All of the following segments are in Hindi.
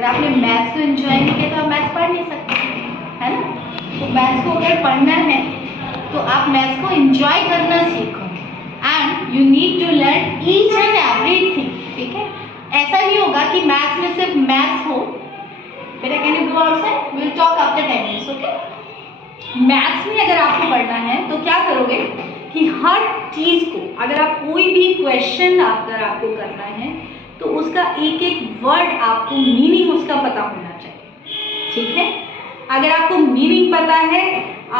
अगर आपने मैथ्स को एंजॉय नहीं किया तो आप मैथ्स पढ़ नहीं सकते, है ना। तो मैथ्स को अगर पढ़ना है तो आप मैथ्स को एंजॉय करना सीखो and you need to learn each and everything, ठीक है। ऐसा नहीं होगा कि मैथ्स में सिर्फ मैथ्स हो। बेटा can you go outside, we will talk after 10 minutes, okay. Maths में अगर आपको पढ़ना है तो क्या करोगे कि हर चीज को, अगर आप कोई भी क्वेश्चन अगर आपको करना है तो उसका एक एक वर्ड आपको मीनिंग उसका पता होना चाहिए, ठीक है। अगर आपको मीनिंग पता है,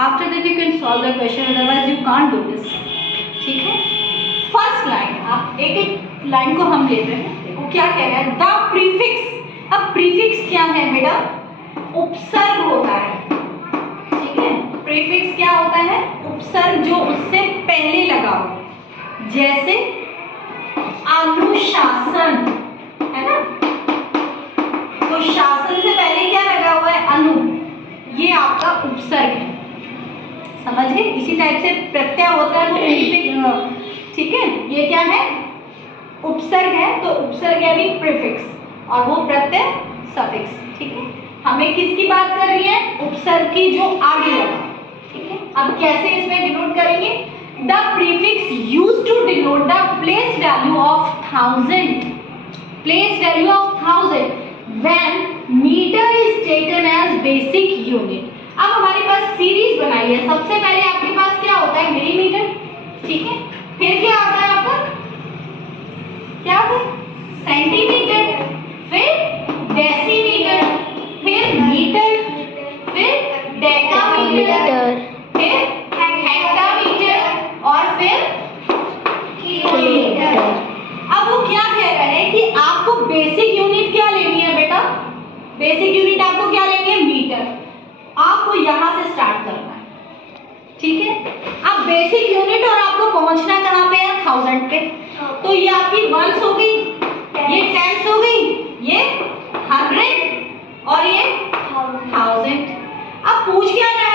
after that you can solve the question, otherwise you can't do this, ठीक है। फर्स्ट लाइन, आप एक एक लाइन को हम लेते हैं। देखो क्या कह रहा है, द प्रीफिक्स। अब प्रीफिक्स क्या है बेटा, उपसर्ग होता है, ठीक है। प्रीफिक्स क्या होता है, उपसर्ग जो उससे पहले लगा हो, जैसे अनुशासन, है ना। तो शासन से पहले क्या लगा हुआ है, अनु, ये आपका उपसर्ग है, समझे। इसी टाइप से प्रत्यय होता है वो, ठीक है। ये क्या है, उपसर्ग है, तो उपसर्ग यानी प्रीफिक्स और वो प्रत्यय सफिक्स, ठीक है। हमें किसकी बात कर रही है, उपसर्ग की जो आगे लगा, ठीक है। अब कैसे इसमें डिनोट करेंगे, the prefix used to denote the place value of 1000, place value of 1000 when metre is taken as basic unit. अब हमारे पास सीरीज बनाई है, सबसे पहले आपके पास क्या होता है, मिलीमीटर, ठीक है। फिर क्या आता है आपका, क्या होता है, सेंटीमीटर, फिर डेसीमीटर, फिर मीटर, फिर डेकामीटर, फिर हेक्टामीटर और फिर किलोमीटर। अब वो क्या कह रहे हैं कि आपको बेसिक यूनिट क्या लेनी है बेटा, बेसिक यूनिट आपको क्या लेनी है, मीटर। आपको यहां से स्टार्ट करना है, ठीक है। अब बेसिक यूनिट और आपको पहुंचना कहां पे है, 1000 पे। तो ये आपकी वंस हो गई, ये टेंस हो गई, ये 100 और ये 1000। अब पूछ क्या रहा